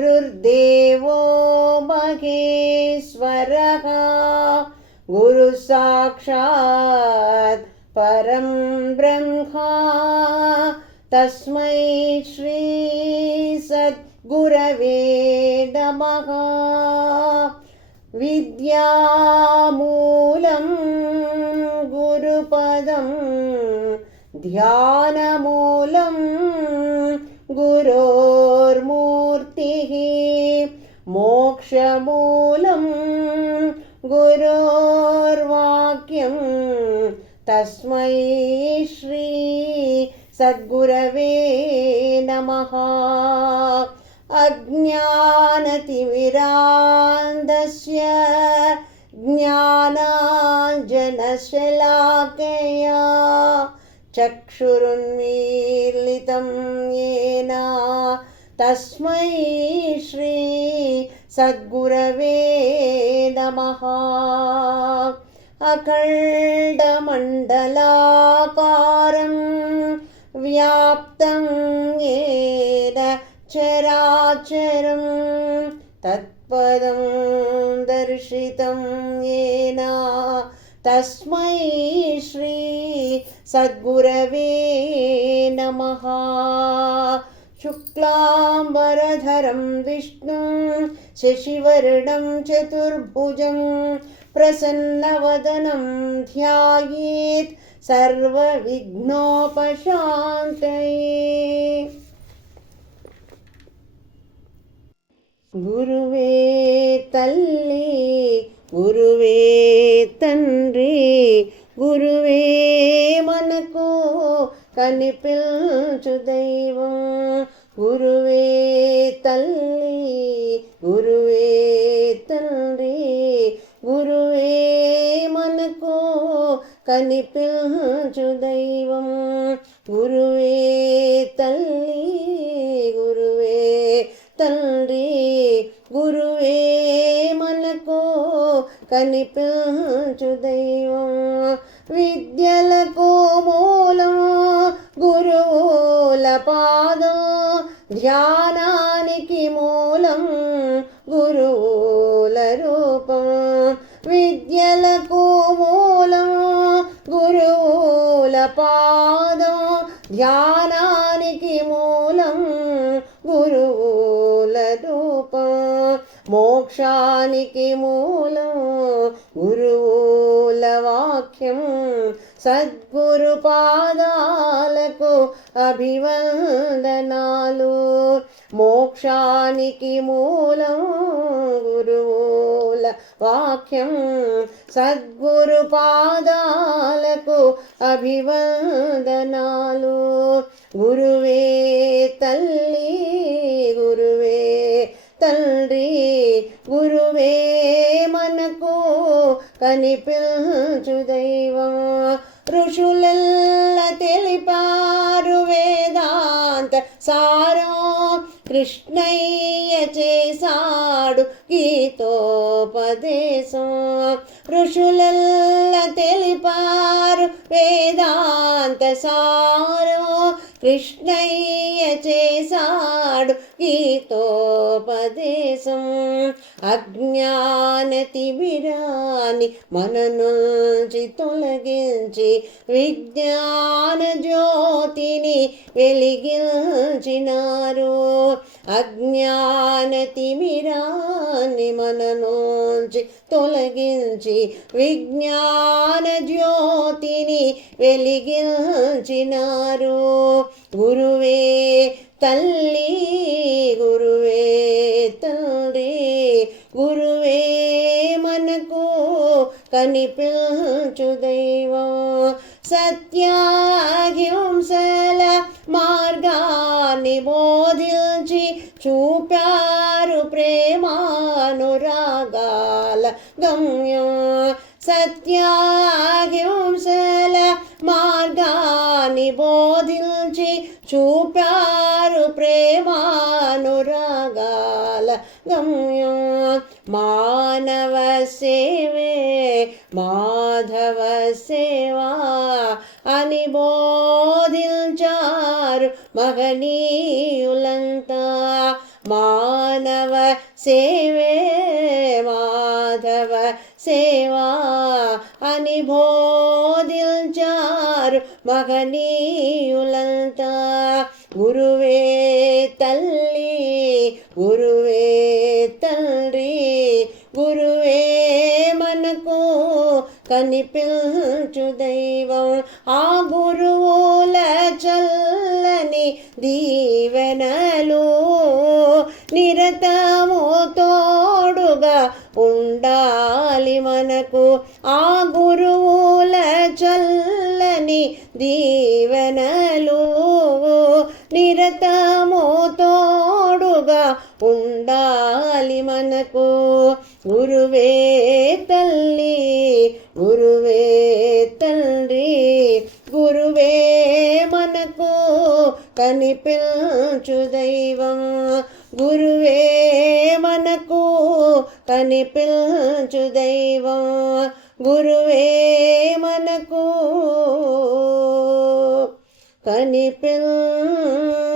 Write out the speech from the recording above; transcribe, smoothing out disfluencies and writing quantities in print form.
गुरुर्देवो महेश्वरः गुरुसाक्षात् परं ब्रह्मा तस्मै श्री सद्गुरवे नमः। विद्यामूलं गुरुपदं ध्यानमूलं गुरोर्मूर्तिः मोक्षमूलं गुरोर्वाक्यं तस्मै श्री सद्गुरवे नमः। अज्ञानतिमिरान्धस्य ज्ञानाञ्जनशलाकया चक्षुरुन्मीलितं येन तस्मै श्री सद्गुरवे नमः। अखण्डमण्डलाकारं व्याप्तं येन चराचरं तत्पदं दर्शितं येन तस्मै श्री सद्गुरवे नमः। शुक्लाम्बरधरं विष्णुं शशिवर्णं चतुर्भुजं प्रसन्नवदनं ध्यायेत् सर्वविघ्नोपशान्तये। गुरुवे तल्ली गुरुवे तंड्री गुरुवे मनको कनिपिल्चु दैवं गुरुवे तल्ली गुरुवे तंड्री गुरुवे मनको कनिपिल्चु दैवं गुरुवे तल्ली गुरुवे तंड्री गुरुवे मनको कनिपिल्चु दैवं विद्यలకు మూలం గురువుల పాదం ధ్యానానికి మూలం గురువుల రూపం విద్యలకు మూలం గురువుల పాదం ధ్యానానికి మూలం గురువుల రూపం మోక్షానికి మూలం గురువుల వాక్యం సద్గురు పాదాలకు అభివందనాలు మోక్షానికి మూలం గురువుల వాక్యం సద్గురు పాదాలకు అభివందనాలు గురువే తల్లి గురువే తండ్రి గురువే మనకు కనిపించు దైవం ఋషులెల్ల తెలిపారు వేదాంత సారం కృష్ణయ్య చేశాడు గీతోపదేశం ఋషులెల్ల తెలిపారు వేదాంత సారం కృష్ణయ్య చేశాడు గీతోపదేశం అజ్ఞాన తిమిరాన్ని మన నుంచి తొలగించి విజ్ఞాన జ్యోతిని వెలిగించినారు అజ్ఞాన తిమిరాన్ని మన నుంచి తొలగించి విజ్ఞాన జ్యోతిని వెలిగించినారు గురువే తల్లి గురువే తండ్రి గురువే మనకు కనిపించు దైవం సత్యాహింసల మార్గాన్ని బోధించి చూపారు ప్రేమానురాగాల గమ్యం సత్యాహింసల మార్గాన్ని బోధించి చూపారు ప్రేమానురాగాల గమ్యం మానవ సేవే మాధవ సేవా అని బోధించారు మహనీయులంతా మానవ సేవే మాధవ సేవా అని బోధించారు మహనీయులంతా. గురువే తల్లి గురువే తండ్రి గురువే మనకు కనిపించు దైవం. ఆ గురువుల చల్లని దీవెనలు నిరతము తోడుగా ఉండాలి మనకు. ఆ గురువుల చల్లని దీవెనలు నిరతము తోడుగా ఉండాలి మనకు. గురువే తల్లి గురువే తండ్రి గురువే మనకు కనిపించు దైవం. గురువే మనకు కనిపించు దైవం. గురువే మనకు కనిపించు